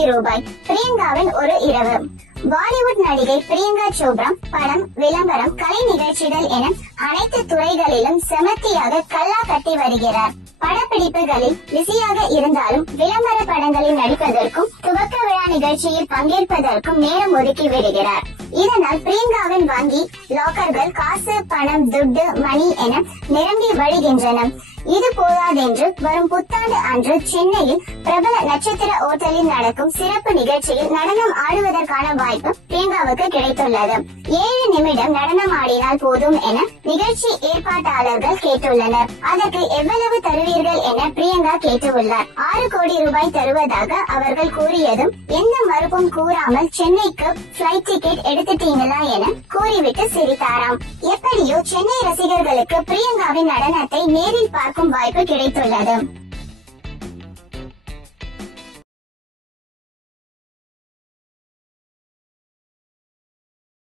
கோடி ரூபாய். பிரியங்காவின் ஒரு இரவு. பாலிவுட் நடிகை பிரியங்கா சோப்ரா படம், விளம்பரம், கலை நிகழ்ச்சிகள் என அனைத்து துறைகளிலும் செமத்தியாக கல்லா கட்டி வருகிறார். படப்பிடிப்புகளில் பிஸியாக இருந்தாலும் விளம்பர படங்களில் நடிப்பதற்கும் துவக்க விழா நிகழ்ச்சியில் பங்கேற்பதற்கும் நேரம் ஒதுக்கி விடுகிறார். இதனால் பிரியங்காவின் வங்கி லாக்கர்கள் காசு, பணம், துட்டு, மணி என நிரம்பி வழிகின்றன. இது போதாதென்று வரும் புத்தாண்டு அன்று சென்னையில் பிரபல நட்சத்திர ஓட்டலில் நடக்கும் சிறப்பு நிகழ்ச்சியில் நடனம் ஆடுவதற்கான வாய்ப்பு பிரியங்காவுக்கு கிடைத்துள்ளது. 7 நிமிடம் நடனம் ஆடினால் போதும் என நிகழ்ச்சி ஏற்பாட்டாளர்கள் கேட்டுள்ளனர். அதற்கு எவ்வளவு தருவீர்கள் என பிரியங்கா கேட்டுள்ளார். 6 கோடி ரூபாய் தருவதாக அவர்கள் கூறியதும் எந்த மறுப்பும் கூறாமல் சென்னைக்கு பிளைட் டிக்கெட் எடுத்துட்டீங்களா என கூறிவிட்டு சிரித்தாராம். எப்படியோ சென்னை ரசிகர்களுக்கு பிரியங்காவின் நடனத்தை நேரில் பார்க்கும் வாய்ப்பு கிடைத்துள்ளது.